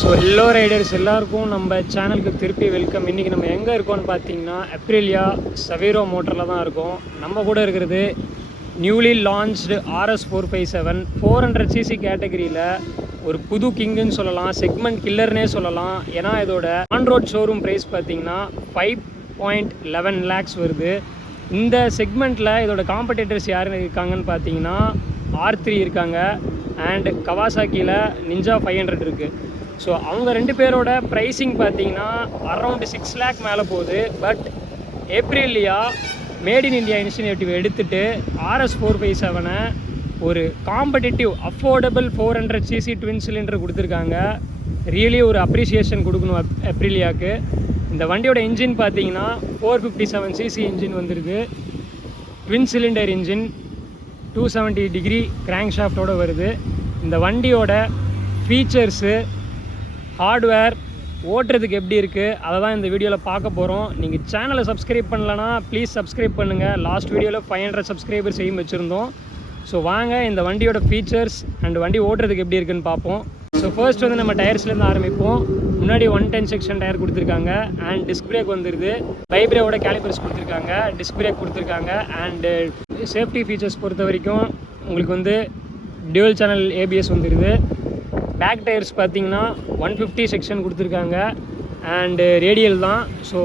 So hello Riders எல்லாருக்கும் நம்ம சேனலுக்கு திருப்பி வெல்கம். இன்றைக்கி நம்ம எங்கே இருக்கோம்னு பார்த்தீங்கன்னா அப்ரிலியா சவேரோ மோட்டரில் தான் இருக்கோம். நம்ம கூட இருக்கிறது நியூலி லான்ச்டு RS 457 400cc கேட்டகரியில் ஒரு புது கிங்குன்னு சொல்லலாம், செக்மெண்ட் கில்லர்னே சொல்லலாம். ஏன்னா இதோட ஆன் ரோட் ஷோரூம் ப்ரைஸ் பார்த்தீங்கன்னா 5.11 lakhs வருது. இந்த செக்மெண்ட்டில் இதோட காம்படிட்டர்ஸ் யார் இருக்காங்கன்னு பார்த்தீங்கன்னா R3 இருக்காங்க அண்ட் கவாசாக்கியில் நிஞ்சா 500 இருக்குது. ஸோ அவங்க ரெண்டு பேரோட ப்ரைஸிங் பார்த்தீங்கன்னா அரௌண்ட் 6 lakh மேலே போகுது. But Aprilia made in India initiative எடுத்துகிட்டு RS 457 ஒரு competitive affordable 400cc twin cylinder கொடுத்துருக்காங்க. ரியலி ஒரு அப்ரிசியேஷன் கொடுக்கணும் ஏப்ரலியாவுக்கு. இந்த வண்டியோட இன்ஜின் பார்த்தீங்கன்னா 457cc இன்ஜின் வந்துருக்கு. Twin cylinder engine 270 degree crank ஷாஃப்டோடு வருது. இந்த வண்டியோட ஃபீச்சர்ஸு, ஹார்ட்வேர், ஓட்டுறதுக்கு எப்படி இருக்குது அதை தான் இந்த வீடியோவில் பார்க்க போகிறோம். நீங்கள் சேனலை சப்ஸ்கிரைப் பண்ணலன்னா ப்ளீஸ் சப்ஸ்கிரைப் பண்ணுங்கள். லாஸ்ட் வீடியோவில் 500 சப்ஸ்கிரைபர்ஸ் செய்யும் வச்சுருந்தோம். ஸோ வாங்க இந்த வண்டியோட ஃபீச்சர்ஸ் அண்ட் வண்டி ஓட்டுறதுக்கு எப்படி இருக்குன்னு பார்ப்போம். ஸோ ஃபர்ஸ்ட் வந்து நம்ம டயர்ஸ்லேருந்து ஆரம்பிப்போம். முன்னாடி 110 செக்ஷன் டயர் கொடுத்துருக்காங்க அண்ட் டிஸ்க் பிரேக் வந்துடுது. வைப்ரேவோட கேலிபர்ஸ் கொடுத்துருக்காங்க, டிஸ்க் பிரேக் கொடுத்துருக்காங்க. அண்டு சேஃப்டி ஃபீச்சர்ஸ் பொறுத்த வரைக்கும் உங்களுக்கு வந்து டியூவல் சேனல் ABS வந்துடுது. பேக் டயர்ஸ் பார்த்தீங்கன்னா 150 செக்ஷன் கொடுத்துருக்காங்க அண்டு ரேடியல் தான். ஸோ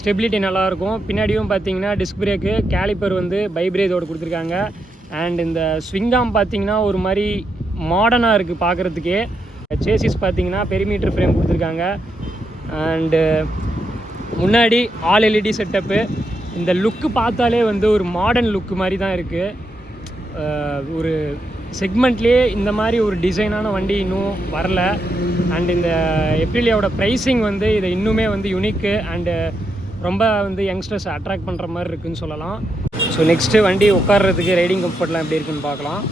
ஸ்டெபிலிட்டி நல்லாயிருக்கும். பின்னாடியும் பார்த்தீங்கன்னா டிஸ்க் பிரேக்கு, கேலிப்பர் வந்து வைப்ரேதோடு கொடுத்துருக்காங்க. அண்ட் இந்த ஸ்விங்காம் பார்த்தீங்கன்னா ஒரு மாதிரி மாடர்னாக இருக்குது பார்க்குறதுக்கே. சேசிஸ் பார்த்தீங்கன்னா பெரிமீட்டர் ஃப்ரேம் கொடுத்துருக்காங்க. அண்டு முன்னாடி ஆல் LED செட்டப்பு. இந்த லுக்கு பார்த்தாலே வந்து ஒரு மாடர்ன் லுக்கு மாதிரி தான் இருக்குது. ஒரு செக்மெண்ட்லேயே இந்த மாதிரி ஒரு டிசைனான வண்டி இன்னும் வரல. அண்ட் இந்த ஏப்ரலியாவோட ப்ரைஸிங் வந்து இதை இன்னுமே வந்து யூனிக்கு அண்டு ரொம்ப வந்து யங்ஸ்டர்ஸ் அட்ராக்ட் பண்ணுற மாதிரி இருக்குதுன்னு சொல்லலாம். ஸோ நெக்ஸ்ட்டு வண்டி உட்கார்றதுக்கு ரைடிங் கம்ஃபர்ட்லாம் எப்படி இருக்குன்னு பார்க்கலாம்.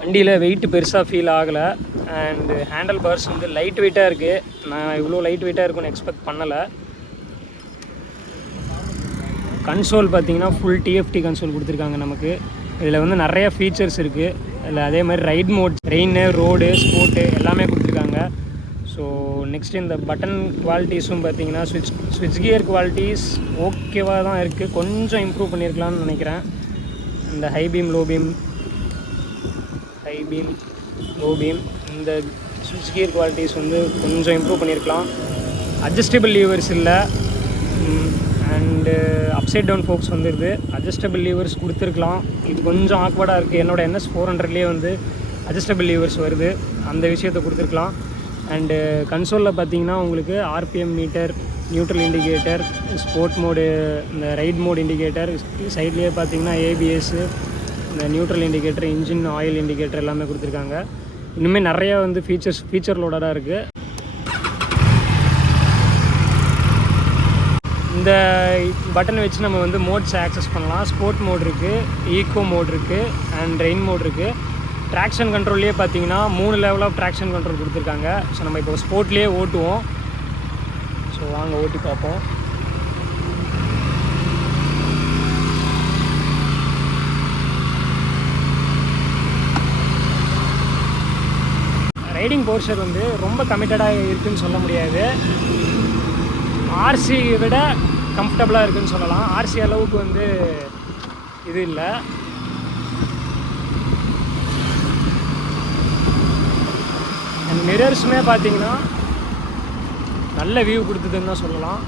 வண்டியில் வெயிட் பெருசாக ஃபீல் ஆகலை. அண்டு ஹேண்டில் பார்ஸ் வந்து லைட் வெயிட்டாக இருக்குது. நான் இவ்வளோ லைட் வெயிட்டாக இருக்குன்னு எக்ஸ்பெக்ட் பண்ணலை. கன்சோல் பார்த்தீங்கன்னா ஃபுல் TFT கன்சோல் கொடுத்துருக்காங்க நமக்கு. இதில் வந்து நிறைய ஃபீச்சர்ஸ் இருக்குது. இதில் அதே மாதிரி ride mode, rain, road, sport எல்லாமே கொடுத்துருக்காங்க. ஸோ நெக்ஸ்ட் இந்த பட்டன் குவாலிட்டிஸும் பார்த்தீங்கன்னா ஸ்விட்ச் கியர் குவாலிட்டிஸ் ஓகேவாக தான் இருக்குது. கொஞ்சம் இம்ப்ரூவ் பண்ணியிருக்கலாம்னு நினைக்கிறேன். இந்த ஹை பீம் லோ பீம் இந்த ஸ்விட்ச் கியர் குவாலிட்டிஸ் வந்து கொஞ்சம் இம்ப்ரூவ் பண்ணியிருக்கலாம். அட்ஜஸ்டபிள் லீவர்ஸ் இல்லை. அண்டு அப்சைட் டவுன் ஃபோக்ஸ் வந்துடுது. அட்ஜஸ்டபிள் லீவர்ஸ் கொடுத்துருக்கலாம். இது கொஞ்சம் ஆக்வர்டாக இருக்குது. என்னோடய NS 400லேயே வந்து அட்ஜஸ்டபிள் லீவர்ஸ் வருது. அந்த விஷயத்தை கொடுத்துருக்கலாம். அண்டு கன்சோலில் பார்த்தீங்கன்னா உங்களுக்கு RPM meter, neutral indicator, sport mode, இந்த ரைட் மோட் இண்டிகேட்டர், சைட்லேயே பார்த்தீங்கன்னா ABS, இந்த neutral indicator, engine oil indicator எல்லாமே கொடுத்துருக்காங்க. இன்னுமே நிறையா வந்து ஃபீச்சர் லோடாக இருக்குது. இந்த பட்டன் வச்சு நம்ம வந்து மோட்ஸ் ஆக்சஸ் பண்ணலாம். ஸ்போர்ட் மோட் இருக்குது, ஈகோ மோட் இருக்குது அண்ட் ரெயின் மோட் இருக்குது. ட்ராக்ஷன் கண்ட்ரோல்லையே பார்த்தீங்கன்னா 3 லெவல் ஆஃப் ட்ராக்ஷன் கண்ட்ரோல் கொடுத்துருக்காங்க. ஸோ நம்ம இப்போ ஸ்போர்ட்லேயே ஓட்டுவோம். ஸோ வாங்க ஓட்டி பார்ப்போம். ரைடிங் போர்ஷர் வந்து ரொம்ப கமிட்டடாக இருக்குதுன்னு சொல்ல முடியாது. RC விட கம்ஃபர்டபுளாக இருக்குதுன்னு சொல்லலாம். RC அளவுக்கு வந்து இது இல்லை. அண்ட் மிரர்ஸுமே பார்த்தீங்கன்னா நல்ல வியூ கொடுத்ததுன்னு தான் சொல்லலாம்.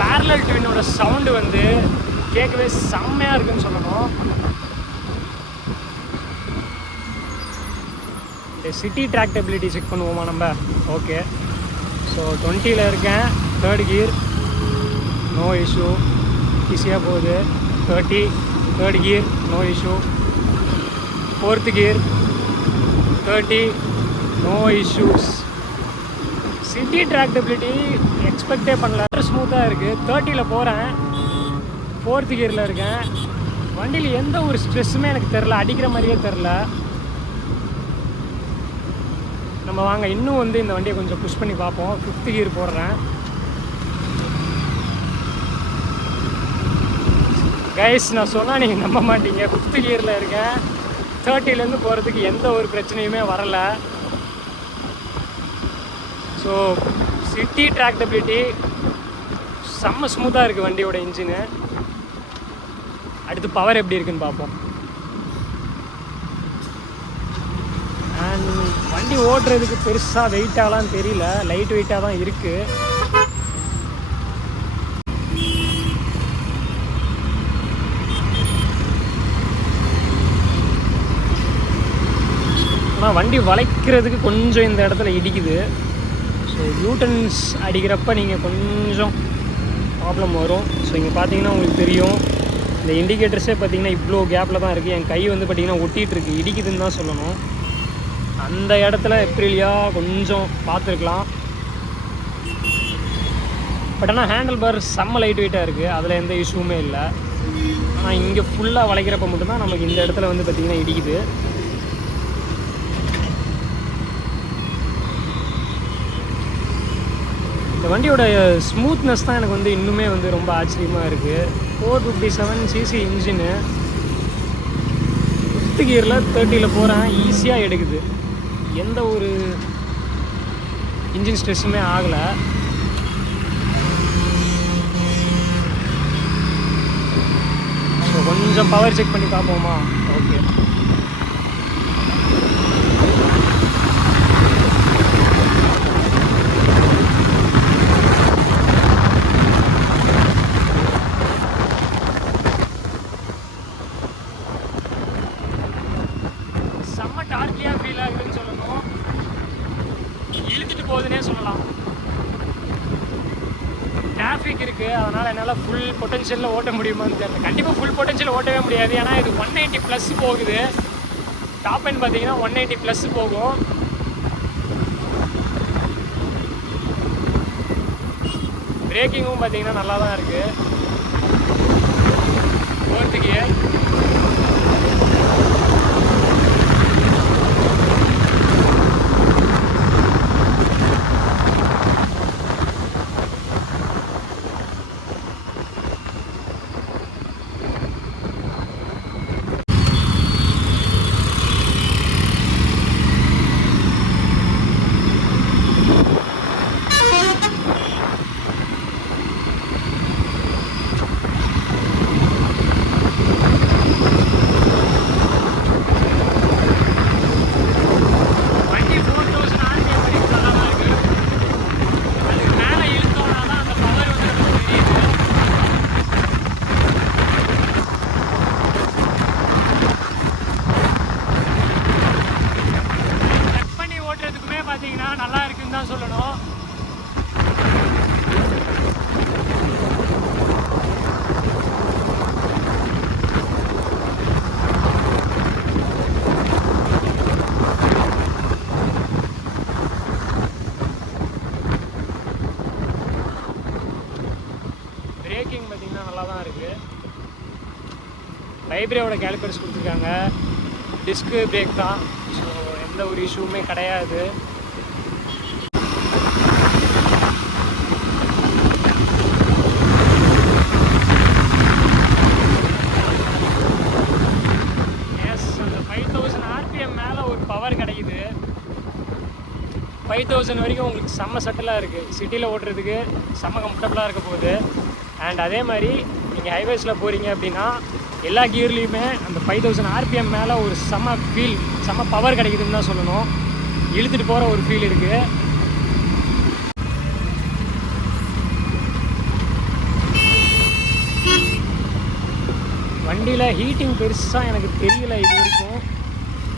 பேரலல் ட்வினோட சவுண்டு வந்து கேட்கவே செம்மையாக இருக்குன்னு சொல்லணும். இந்த சிட்டி ட்ராக்டபிலிட்டி செக் பண்ணுவோமா நம்ம? ஓகே. ஸோ 20ல் இருக்கேன். 3rd கியர் நோ இஷ்யூ, ஈஸியாக போகுது. 30 3rd gear no issue. 4th gear 30 no issues. City tractability எக்ஸ்பெக்டே பண்ணல. ஸ்மூத்தாக இருக்குது. 30ல் போகிறேன், 4th கியரில் இருக்கேன். வண்டியில் எந்த ஒரு ஸ்ட்ரெஸ்ஸுமே எனக்கு தெரில, அடிக்கிற மாதிரியே தெரில. நம்ம வாங்க இன்னும் வந்து இந்த வண்டியை கொஞ்சம் புஷ் பண்ணி பார்ப்போம். 5th கியர் போடுறேன். கைஸ், நான் சொன்னால் நீங்கள் நம்ப மாட்டீங்க. 5th கியரில் இருக்கேன். 30லேருந்து போகிறதுக்கு எந்த ஒரு பிரச்சனையுமே வரலை. ஸோ சிட்டி ட்ராக்டபிலிட்டி செம்ம ஸ்மூத்தாக இருக்குது வண்டியோட இன்ஜினு. அடுத்து பவர் எப்படி இருக்குன்னு பார்ப்போம். அண்ட் வண்டி ஓட்டுறதுக்கு பெருசாக வெயிட்டாலாம் தெரியல, லைட் வெயிட்டாக தான் இருக்குது. ஆனால் வண்டி வளைக்கிறதுக்கு கொஞ்சம் இந்த இடத்துல இடிக்குது. ஸோ யூட்டர்ன்ஸ் அடிக்கிறப்ப நீங்கள் கொஞ்சம் ப்ராப்ளம் வரும். ஸோ இங்கே பார்த்தீங்கன்னா உங்களுக்கு தெரியும், இந்த இண்டிகேட்டர்ஸே பார்த்தீங்கன்னா இவ்வளோ கேப்பில் தான் இருக்குது. என் கை வந்து பார்த்திங்கன்னா ஒட்டிகிட்டு இருக்குது, இடிக்குதுன்னு தான் சொல்லணும். அந்த இடத்துல எப்ரிலியா கொஞ்சம் பார்த்துருக்கலாம். பட் ஆனால் ஹேண்டில் பார் செம்ம லைட் வெயிட்டாக இருக்குது, அதில் எந்த இஷ்யூவுமே இல்லை. ஆனால் இங்கே ஃபுல்லாக வளைக்கிறப்ப மட்டும்தான் நமக்கு இந்த இடத்துல வந்து பார்த்திங்கன்னா இடிக்குது. இந்த வண்டியோட ஸ்மூத்னஸ் தான் எனக்கு வந்து இன்னுமே வந்து ரொம்ப ஆச்சரியமாக இருக்குது. 457 சிசி இன்ஜினு, 5th கியரில் 30ல் போகிறேன், ஈஸியாக எடுக்குது. எந்த ஒரு இன்ஜின் ஸ்ட்ரெஸ்ஸுமே ஆகலை. ஸோ கொஞ்சம் பவர் செக் பண்ணி பார்ப்போமா? ஓகே, செம்ம டார்க்கியாக ஃபீல் ஆகுதுன்னு சொல்லணும். இழுத்துட்டு போகுதுன்னே சொல்லலாம். டிராஃபிக் இருக்குது, அதனால் என்னால் ஃபுல் பொட்டன்ஷியலில் ஓட்ட முடியுமான்னு தெரியல. கண்டிப்பாக ஃபுல் பொட்டன்ஷியல் ஓட்டவே முடியாது, ஏன்னா இது 190+ போகுது. டாப் எண்ட் பார்த்தீங்கன்னா 190+ போகும். பிரேக்கிங்கும் பார்த்தீங்கன்னா நல்லா தான் இருக்குது. 4th gear. பார்த்தீங்கன்னா நல்லா இருக்குன்னு தான் சொல்லணும். பிரேக்கிங் பார்த்தீங்கன்னா நல்லா தான் இருக்குது. வைப்ரேவோட கேலிப்பர்ஸ் கொடுத்துருக்காங்க. டிஸ்க்கு பிரேக் தான், ஸோ எந்த ஒரு இஷ்யூவுமே கிடையாது. அந்த 5000 RPM மேலே ஒரு பவர் கிடைக்குது. 5000 வரைக்கும் உங்களுக்கு செம்ம செட்டிலாக இருக்குது. சிட்டியில் ஓட்டுறதுக்கு செம்ம கம்ஃபர்டபுளாக இருக்க போகுது. அண்ட் அதே மாதிரி நீங்கள் ஹைவேஸில் போகிறீங்க அப்படின்னா எல்லா கியர்லேயுமே அந்த 5000 RPM மேலே ஒரு செம்ம ஃபீல், செம்ம பவர் கிடைக்குதுன்னு தான் சொல்லணும். இழுத்துட்டு போகிற ஒரு ஃபீல் இருக்குது. வண்டியில் ஹீட்டிங் பெருசாக எனக்கு தெரியல இது வரைக்கும்.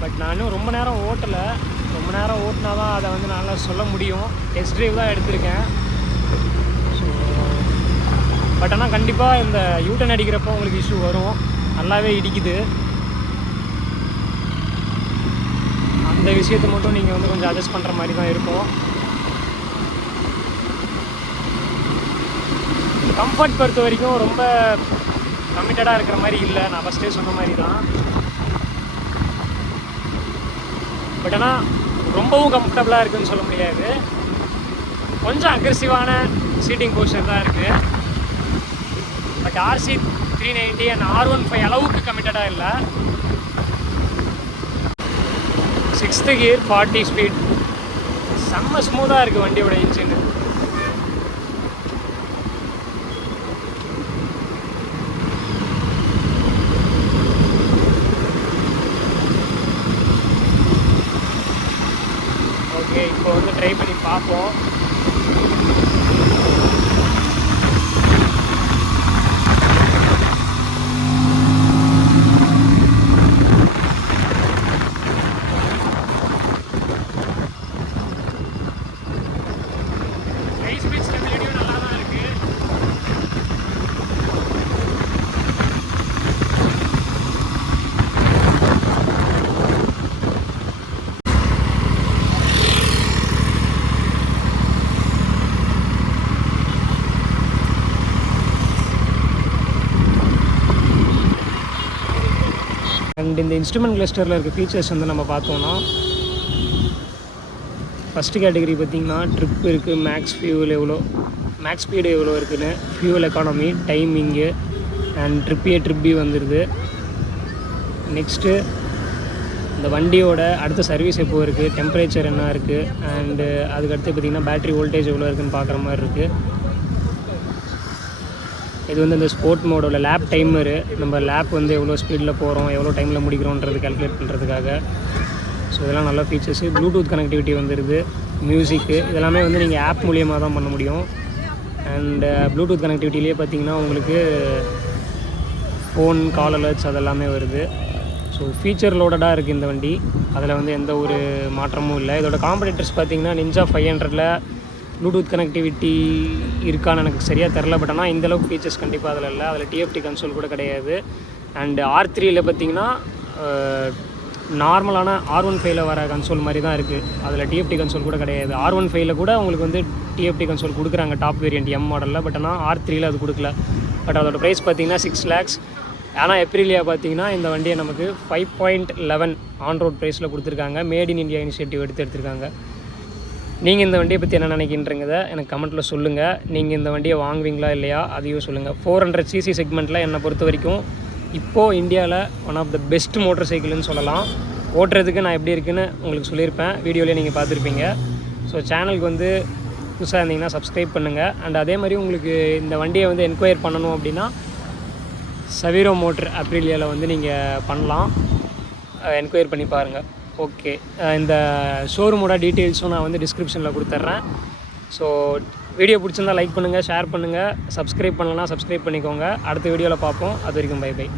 பட் நான் இன்னும் ரொம்ப நேரம் ஓட்டலை. ரொம்ப நேரம் ஓட்டினா தான் அதை வந்து நல்லா சொல்ல முடியும். டெஸ்ட் ட்ரைவ் தான் எடுத்திருக்கேன். ஸோ பட் ஆனால் கண்டிப்பாக இந்த யூட்டன் அடிக்கிறப்போ உங்களுக்கு இஷ்யூ வரும். நல்லாவே இடிக்குது. அந்த விஷயத்தை மட்டும் நீங்கள் வந்து கொஞ்சம் அட்ஜஸ்ட் பண்ணுற மாதிரி தான் இருக்கும். கம்ஃபர்ட் பொறுத்த வரைக்கும் ரொம்ப கமிட்டடாக இருக்கிற மாதிரி இல்லை. நான் ஃபஸ்ட்டே சொன்ன மாதிரி தான். பட் ஆனால் ரொம்பவும் கம்ஃபர்டபுளாக இருக்குதுன்னு சொல்ல முடியாது, கொஞ்சம் அக்ரெசிவான சீட்டிங் போஸ்டர் தான் இருக்குது. பட் RC390 அண்ட் R15 அளவுக்கு கமிட்டடாக இல்லை. 6th கியர் 40 ஸ்பீட், செம்ம ஸ்மூத்தாக இருக்குது வண்டியோட இன்ஜின். ஓகே, இப்போ வந்து ட்ரை பண்ணி பார்ப்போம். அண்ட் இந்த இன்ஸ்ட்ருமெண்ட் கிளஸ்டரில் இருக்க ஃபீச்சர்ஸ் வந்து நம்ம பார்த்தோன்னா, ஃபஸ்ட்டு கேட்டகரி பார்த்திங்கன்னா ட்ரிப் இருக்குது, மேக்ஸ் ஃபியூல் எவ்வளோ, மேக்ஸ் ஸ்பீடு எவ்வளோ இருக்குதுன்னு, fuel economy, timing and trip B வந்துடுது. நெக்ஸ்ட்டு இந்த வண்டியோட அடுத்த சர்வீஸ் எப்போ இருக்குது, டெம்பரேச்சர் என்ன இருக்குது, அண்டு அதுக்கடுத்து பார்த்திங்கன்னா பேட்ரி வோல்டேஜ் எவ்வளோ இருக்குதுன்னு பார்க்குற மாதிரி இருக்குது. இது வந்து இந்த ஸ்போர்ட் மோடோட லேப் டைமரு, நம்ம லேப் வந்து எவ்வளோ ஸ்பீடில் போகிறோம், எவ்வளோ டைமில் முடிக்கிறோன்றது கால்குலேட் பண்ணுறதுக்காக. ஸோ இதெல்லாம் நல்ல ஃபீச்சர்ஸு. ப்ளூடூத் கனெக்டிவிட்டி வந்துடுது, மியூசிக்கு இதெல்லாமே வந்து நீங்கள் ஆப் மூலியமாக தான் பண்ண முடியும். அண்டு ப்ளூடூத் கனெக்டிவிட்டிலேயே பார்த்திங்கன்னா உங்களுக்கு ஃபோன் கால் அலர்ட்ஸ் அதெல்லாமே வருது. ஸோ ஃபீச்சர் லோடடாக இருக்குது இந்த வண்டி, அதில் வந்து எந்த ஒரு மாற்றமும் இல்லை. இதோட காம்படிட்டர்ஸ் பார்த்திங்கன்னா நிஞ்சா 500ல் ப்ளூடூத் கனெக்டிவிட்டி இருக்கான்னு எனக்கு சரியாக தெரில. பட் ஆனால் இந்தளவுக்கு ஃபீச்சர்ஸ் கண்டிப்பாக அதில் இல்லை. அதில் TFT கன்சோல் கூட கிடையாது. அண்டு R3யில் பார்த்திங்கன்னா நார்மலான R15ல் வர கன்சோல் மாதிரி தான் இருக்குது, அதில் TFT கன்சோல் கூட கிடையாது. R15ல் கூட உங்களுக்கு வந்து TFT கன்சோல் கொடுக்குறாங்க டாப் வேரியண்ட் M மாடலில், பட் ஆனால் R3யில் அது கொடுக்கல. பட் அதோட ப்ரைஸ் பார்த்திங்கன்னா 6 lakhs. ஆனால் எப்ரிலியா பார்த்திங்கன்னா இந்த வண்டியை நமக்கு 5.11 ஆன் ரோட் ப்ரைஸில் கொடுத்துருக்காங்க. மேட் இன் இந்தியா இனிஷியேட்டிவ் எடுத்துருக்காங்க. நீங்கள் இந்த வண்டியை பற்றி என்ன நினைக்கின்றீங்க எனக்கு கமெண்ட்டில் சொல்லுங்கள். நீங்கள் இந்த வண்டியை வாங்குவீங்களா இல்லையா அதையும் சொல்லுங்கள். 400cc செக்மெண்ட்டில் என்னை பொறுத்த வரைக்கும் இப்போது இந்தியாவில் one of the best motor சைக்கிள்னு சொல்லலாம். ஓட்டுறதுக்கு நான் எப்படி இருக்குன்னு உங்களுக்கு சொல்லியிருப்பேன், வீடியோலேயே நீங்கள் பார்த்துருப்பீங்க. ஸோ சேனலுக்கு வந்து புதுசாக இருந்தீங்கன்னா சப்ஸ்கிரைப் பண்ணுங்கள். அண்ட் அதே மாதிரி உங்களுக்கு இந்த வண்டியை வந்து என்கொயர் பண்ணணும் அப்படின்னா சவீரோ மோட்டர் அப்ரிலியாவில் வந்து நீங்கள் பண்ணலாம், என்கொயர் பண்ணி பாருங்கள். ஓகே, இந்த ஷோரூமோட டீட்டெயில்ஸும் நான் வந்து டிஸ்கிரிப்ஷனில் கொடுத்துட்றேன். ஸோ வீடியோ பிடிச்சிருந்தால் லைக் பண்ணுங்கள், ஷேர் பண்ணுங்கள், சப்ஸ்கிரைப் பண்ணலன்னா சப்ஸ்கிரைப் பண்ணிக்கோங்க. அடுத்த வீடியோவில் பார்ப்போம். அது வரைக்கும் பை பை.